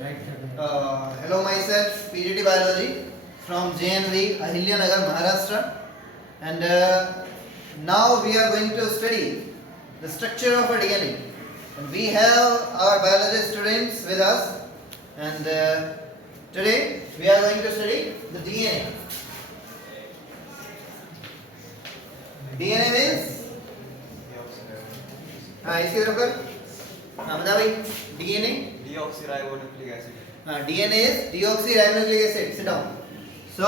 Hello, myself PGT Biology from JNV, Ahilyanagar, Maharashtra, and now we are going to study the structure of a DNA. And we have our biology students with us, and today we are going to study the DNA. DNA means इसकी तरफ कर बता भाई DNA Deoxyribonucleic acid. DNA is deoxyribonucleic acid. Sit down. So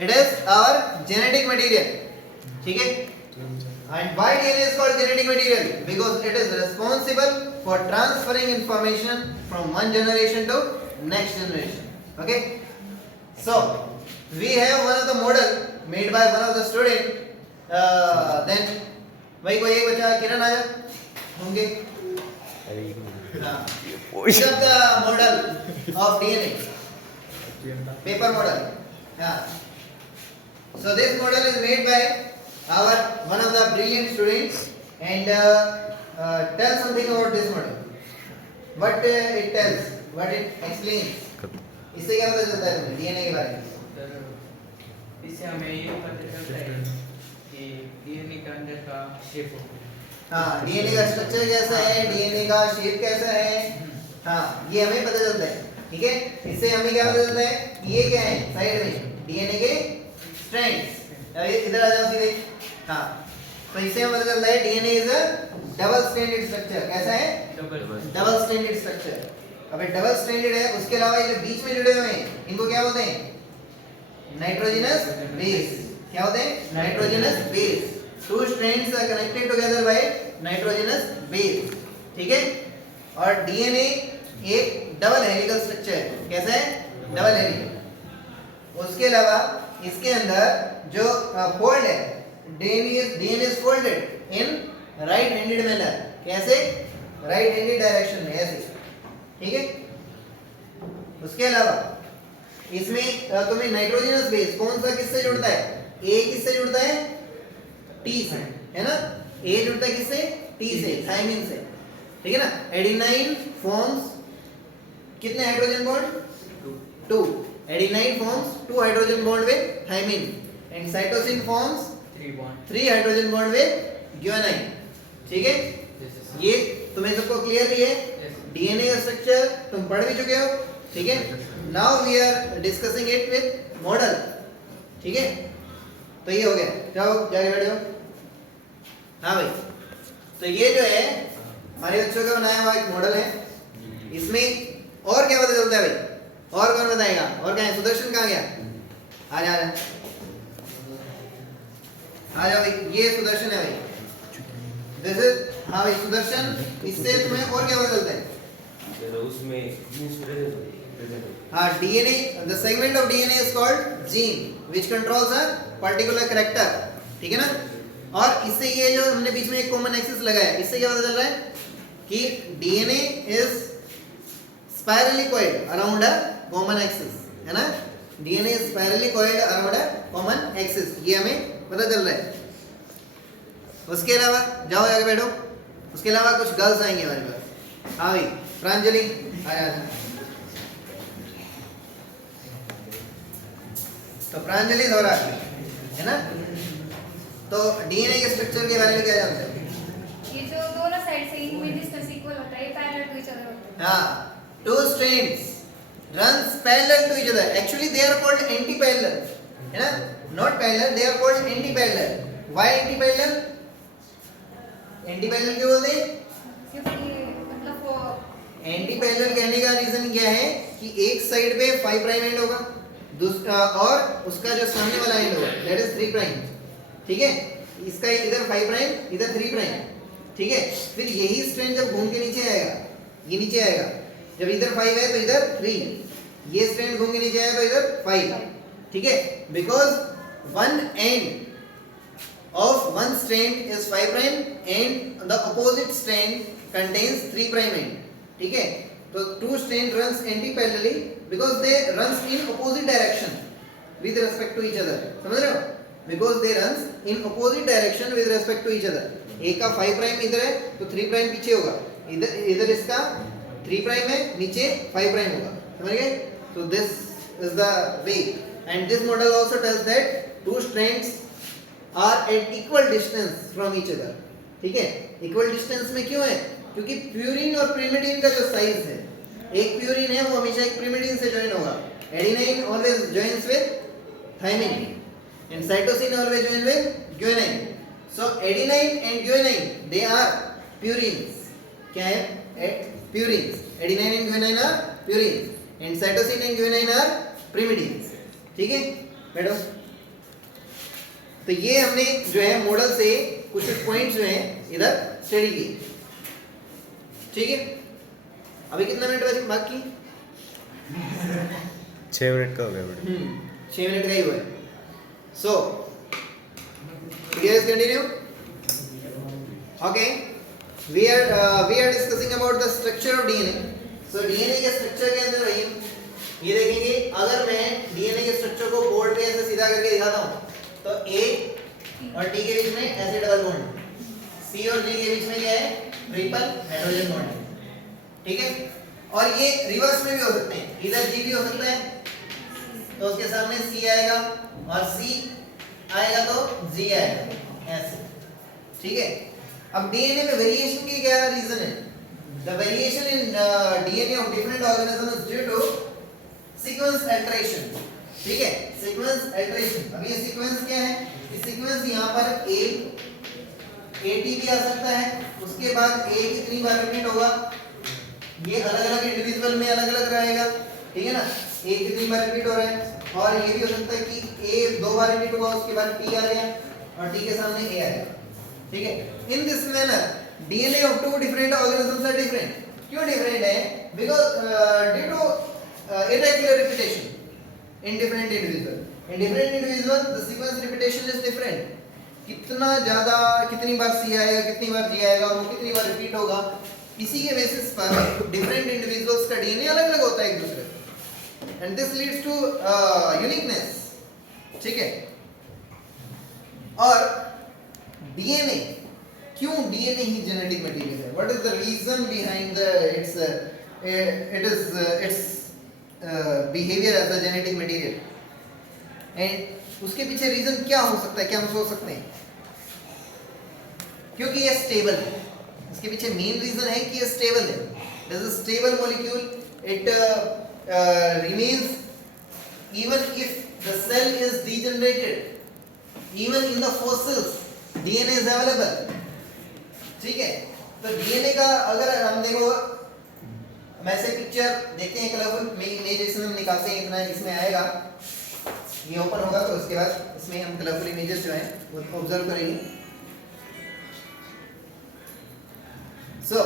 it is our genetic material. ठीक है? And why DNA is called genetic material? Because it is responsible for transferring information from one generation to next generation. Okay? So we have one of the model made by one of the student. Then भाई कोई एक बच्चा किरण आ जा होंगे. These are the model of DNA. Paper model. Yeah. So this model is made by our one of the brilliant students, and tell something about this model. What it tells, what it explains. इससे क्या पता चलता है तुम्हें DNA के बारे में? इससे हमें ये पता चलता है कि डीएनए के अंदर का शेप हाँ, डीएनए का स्ट्रक्चर कैसा है, डीएनए का शेप कैसा है, हाँ ये हमें पता चलता है. ठीक है, इससे हमें क्या पता चलता है, ये क्या है साइड में डीएनए के स्ट्रैंड्स. इधर आ जाओ सीधे. हाँ, तो इससे हमें पता चलता है DNA is a double stranded structure. कैसा है? Double stranded structure. अब ये डबल स्ट्रैंडेड है, उसके अलावा ये जो बीच में जुड़े हुए हैं इनको क्या बोलते हैं? Nitrogenous base. क्या होते हैं? Nitrogenous base. Two strands are connected together by nitrogenous base. ठीक है? और DNA एक डबल हेलिकल स्ट्रक्चर है. कैसा है? Double helical. उसके अलावा इसके अंदर जो फोल्ड है, DNA is folded in right handed manner. कैसे? राइट हैंडेड डायरेक्शन में ऐसे. ठीक है? उसके अलावा इसमें तुम्हें नाइट्रोजनस बेस कौन सा किससे जुड़ता है? A किससे जुड़ता है? T से, है ना? A जुड़ता है किससे? T से, थायमिन से. ठीक है ना? एडेनाइन फॉर्म्स कितने hydrogen bond? 2. Adenine forms 2 hydrogen bond with thymine, and cytosine forms 3 hydrogen bond with guanine. ठीक है? ये तुम्हें सबको क्लियर भी है? डीएनए का स्ट्रक्चर तुम पढ़ भी चुके हो. ठीक है? Now we are discussing it with model. ठीक है? तो ये हो गया. जाओ जाके बैठ जाओ. हाँ भाई, तो ये जो है हमारे बच्चों का बनाया हुआ एक मॉडल है. इसमें और क्या पता चलता है भाई? और कौन बताएगा? और क्या है? सुदर्शन कहाँ गया? आ जा आ जाओ भाई. ये सुदर्शन है भाई. दिस इज, हाँ भाई सुदर्शन. इससे तुम्हें और क्या पता चलता है? हाँ, DNA, the segment of DNA is called gene which controls a particular character. ठीक है ना? और इससे ये जो हमने बीच में एक कॉमन एक्सिस लगाया, इससे क्या पता चल रहा है कि DNA is spirally coiled around a common axis. है ना? DNA is spirally coiled around a common axis. ये हमें पता चल रहा है. उसके अलावा जाओ जाके बैठो. उसके अलावा कुछ गर्ल्स आएंगे हमारे पास. हाँ भाई, प्रांजलि आया. तो प्रांजलि दोहरा है ना? तो डीएनए के स्ट्रक्चर के बारे में क्या जानते हो? ये जो दोनों साइड से इनमें डिस्टेंस इक्वल होता है, पैरेलल टू ईच अदर होता है. हाँ, two strands runs parallel to each other. Actually they are called anti-parallel. है ना? Not parallel, they are called anti-parallel. Why anti-parallel? Anti-parallel क्यों बोलते हैं? क्योंकि मतलब वो एंटी-पैरेलल कहने का रीजन क्या है कि एक साइड पे 5 प्राइम एंड होगा, दूसरा और उसका जो सामने वाला एंड होगा दैट इज 3 प्राइम. ठीक है? इसका इधर 5 प्राइम, इधर 3 प्राइम. ठीक है? फिर यही स्ट्रैंड जब घूम के नीचे आएगा, ये नीचे आएगा. जब इधर 5 है तो इधर 3. ये स्ट्रैंड घूम के नीचे आएगा तो इधर 5. ठीक है? Because one and of one strand is 5 prime and the opposite strand contains 3 prime end. ठीक है? तो two strand runs anti-parallelly because they runs in opposite direction with respect to each other. समझ रहे हो? Because they runs in opposite direction with respect to each other. एक का 5 prime इधर है तो 3 प्राइम पीछे होगा. इधर इसका 3 प्राइम है, नीचे 5 प्राइम होगा, समझ गए? So this is the way, and this model also tells that two strands are at equal distance from each other. ठीक है? Equal distance में क्यों है? क्योंकि प्यूरिन और pyrimidine का जो साइज है, एक प्यूरिन है वो हमेशा एक pyrimidine से ज्वाइन होगा. Adenine always joins with thymine, and cytosine always joins with guanine. So adenine and guanine they are purines. क्या है? Purines. Adenine and guanine are purines, and cytosine and guanine are pyrimidines. ठीक है madam? तो ये हमने जो है model से कुछ पॉइंट्स जो हैं इधर स्टडी किए. ठीक है, अभी कितना मिनट बचे बाकी? 6 मिनट का हो गया मैडम. 6 मिनट का ही हुआ है. सो let's continue. Okay, we are discussing about the structure of DNA. So DNA के स्ट्रक्चर के अंदर वही ये देखेंगे. अगर मैं DNA के स्ट्रक्चर को बोर्ड पे ऐसे सीधा करके दिखाता हूँ तो A और T के बीच में ऐसे डबल बॉन्ड, C और G के बीच में क्या है? Triple hydrogen bond. ठीक है, और ये रिवर्स में भी हो सकते हैं, इधर G भी हो सकता है तो उसके सामने C आएगा और C आएगा तो G आएगा ऐसे. ठीक है, अब डीएनए में वेरिएशन की क्या रीजन है? The variation in DNA of different organism is due to sequence alteration. ठीक है, सीक्वेंस अल्टरेशन. अब ये सीक्वेंस क्या है? ये सीक्वेंस यहाँ पर AT भी आ सकता है, उसके बाद A कितनी बार रिपीट होगा, ये अलग अलग इंडिविजुअल में अलग अलग रहेगा. ठीक है ना, A कितनी बार रिपीट हो रहा है, और ये भी हो सकता है कि A 2 बार रिपीट होगा, उसके बाद T आ गया और T के सामने A आएगा. ठीक है, in this manner DNA of two different organisms are different. क्यों डिफरेंट है? Because due to irregular repetition in different individual. In different individual the sequence repetition is different. कितना ज्यादा, कितनी बार C आएगा, कितनी बार G आएगा, वो कितनी बार रिपीट होगा, इसी के बेसिस पर डिफरेंट इंडिविजुअल्स का डीएनए अलग अलग होता है एक दूसरे से, and this leads to uniqueness. ठीक है, और डीएनए, क्यों डीएनए ही जेनेटिक मटेरियल है? What is the reason behind its behaviour as a genetic material, and उसके पीछे रीजन क्या हो सकता है? क्या हम सोच सकते हैं? क्योंकि ये स्टेबल है. इसके पीछे मेन रीजन है कि ये स्टेबल है. It is a stable molecule. It remains even if the cell is degenerated, even in the fossils DNA is available. ठीक है, तो डीएनए का अगर हम देखो, हम ऐसे पिक्चर देखते हैं कलरफुल इमेजेस हम निकालते हैं, इतना इसमें आएगा, ये ओपन होगा तो उसके बाद इसमें हम कलरफुल इमेजेस जो हैं वो ऑब्जर्व करेंगे. सो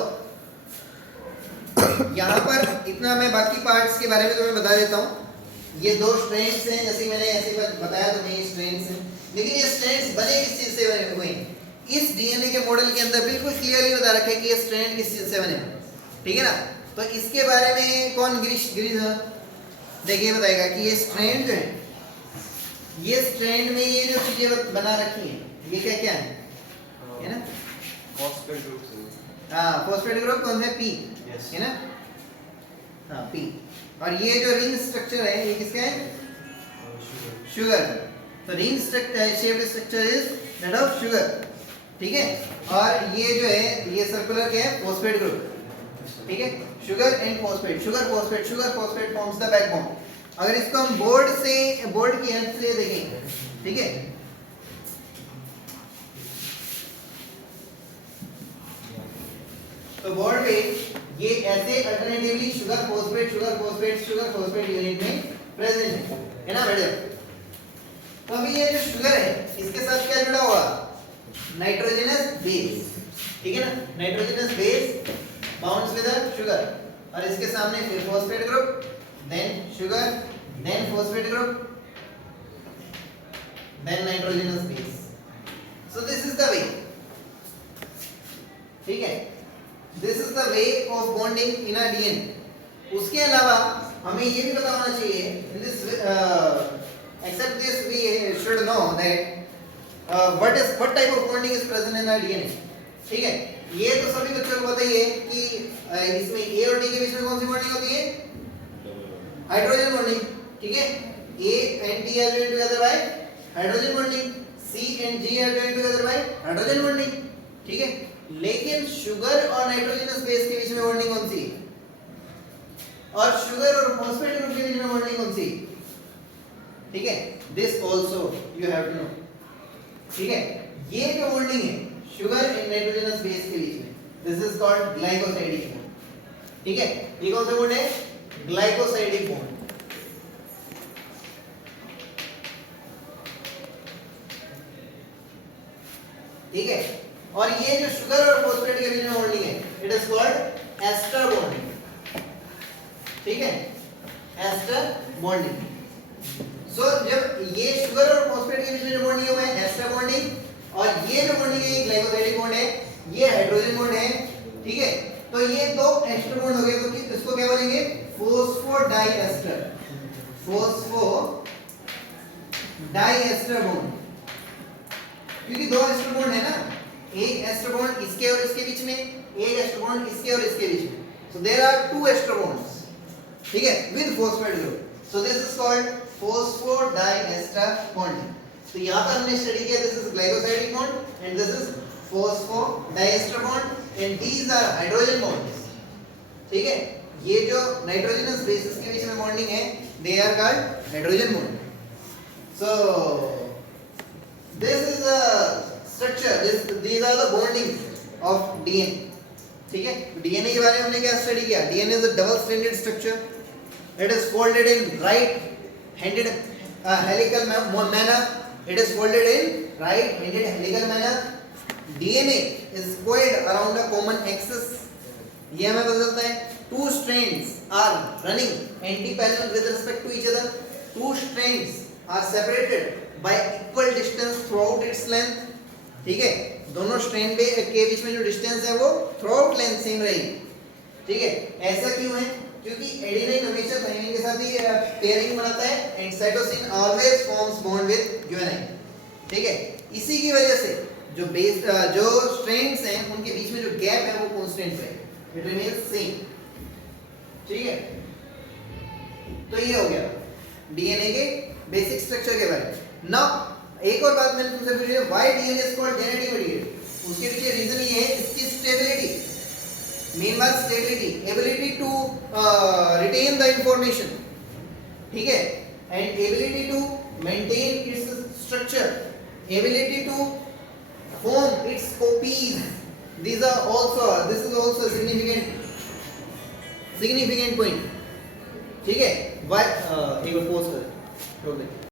यहाँ पर इतना मैं बाकी पार्ट्स के बारे में तुम्हें बता देता हूँ. ये 2 स्ट्रेंड्स हैं, जैसे मैंने ऐसे बताया तुम्हें ये स्ट्रेंड्स हैं, लेकिन ये स्ट्रैंड्स बने किस चीज से बने हुए हैं? इस डीएनए के मॉडल के अंदर बिल्कुल क्लियरली बता रखा है कि ये स्ट्रैंड किस चीज से बने हैं. ठीक है ना, तो इसके बारे में कौन देखिए बताएगा कि ये स्ट्रैंड जो है, ये स्ट्रैंड में ये जो चीजें बना रखी हैं ये क्या क्या है ना? फॉस्फेट ग्रुप से. हाँ, फॉस्फेट ग्रुप कौन सा? P है ना? हाँ, P. और ये जो रिंग स्ट्रक्चर है ये किसका है? शुगर. तो ring structure shaped structure is that of sugar. ठीक है, और ये जो है ये सर्कुलर क्या है? Phosphate group. ठीक है, sugar and phosphate, sugar phosphate forms the backbone. अगर इसको हम बोर्ड की हेल्प से देखेंगे, ठीक है, तो बोर्ड पे ये ऐसे अल्टरनेटिवली शुगर फॉस्फेट यूनिट में प्रेजेंट है ना बेटा? तो अभी ये जो शुगर है इसके साथ क्या जुड़ा हुआ? Nitrogenous base. ठीक है ना, nitrogenous base bounds with the sugar, और इसके सामने फिर phosphate group, then sugar, then phosphate group, then nitrogenous base. So this is the way. ठीक है, this is the way of bonding in a DNA. उसके अलावा हमें ये भी पता होना चाहिए, in this except this we should know that what type of bonding is present in our DNA. ठीक है, ये तो सभी बच्चों को पता ही है कि इसमें ए और डी के बीच में कौन सी बॉन्डिंग होती है? हाइड्रोजन बॉन्डिंग, ठीक है। A and D are joined together by hydrogen bonding, C and G are joined together by hydrogen bonding, ठीक है। लेकिन शुगर और नाइट्रोजनस बेस के बीच में बॉन्डिंग कौन सी है? और शुगर और फॉस्फेट ग्रुप के बीच में बॉन्डिंग कौन सी? ठीक है, this also you have to know, ठीक है। ये जो बॉन्डिंग है शुगर एंड नाइट्रोजनस बेस के बीच में, this is called glycosidic bond, ठीक है। ये कौन सा बॉन्ड है? Glycosidic bond. ठीक है, और ये जो शुगर और फॉस्फेट के बीच में बॉन्डिंग है, it is called ester bonding, ठीक है, एस्टर बॉन्डिंग। सो जब ये शुगर और फॉस्फेट के बीच में जो बॉन्डिंग है वो है एस्टर बॉन्डिंग, और ये जो बॉन्डिंग है ये ग्लाइकोसाइडिक बॉन्ड है, ये हाइड्रोजन बॉन्ड है, ठीक है। तो ये दो एस्टर बॉन्ड हो गए, तो इसको क्या बोलेंगे? फॉस्फोडाइएस्टर, फॉस्फोडाइएस्टर बॉन्ड, क्योंकि दो एस्टर बॉन्ड है ना, एक एस्टर बॉन्ड इसके और इसके बीच में, एक एस्टर बॉन्ड इसके और इसके बीच में, so there are two ester bonds, ठीक है, with phosphate group. So this is called phosphodiester bonding. तो यहां पर हमने स्टडी किया, this is glycosidic bond and this is phosphodiester bond and these are hydrogen bonds, ठीक है। ये जो नाइट्रोजनस बेसेस के बीच में बॉन्डिंग है, they are called hydrogen bond. So this is the structure, these are the bondings of DNA, ठीक है। DNA के बारे में हमने क्या स्टडी किया? DNA is a double stranded structure, it is folded in right handed helical manner, it is folded in right handed helical manner, DNA is coiled around a common axis, ये हमें पता चलता है। two strands are running anti-parallel with respect to each other, two strands are separated by equal distance throughout its length, ठीक है। दोनों strand के बीच में जो डिस्टेंस है वो थ्रूआउट लेंथ सेम रहेगी, ठीक है। ऐसा क्यों है? क्योंकि एडेनाइन हमेशा थाइमिन के साथ ही पेयरिंग बनाता है and cytosine always forms bond with guanine, ठीक है। इसी की वजह से जो बेस जो स्ट्रैंड्स हैं उनके बीच में जो गैप है वो कांस्टेंट रहेगा, इट रिमेंस सेम, ठीक है। तो ये हो गया डीएनए के बेसिक स्ट्रक्चर के बारे में। नाउ एक और बात मैंने तुमसे पूछी है, why DNA is called genetic material? उसके पीछे रीजन ये है इसकी स्टेबिलिटी, मेन बात stability, ability to retain the information, ठीक है, and ability to maintain its structure, ability to form its copies, this is also significant point, ठीक है। व्हाई एक बार पॉज कर, रोक दे।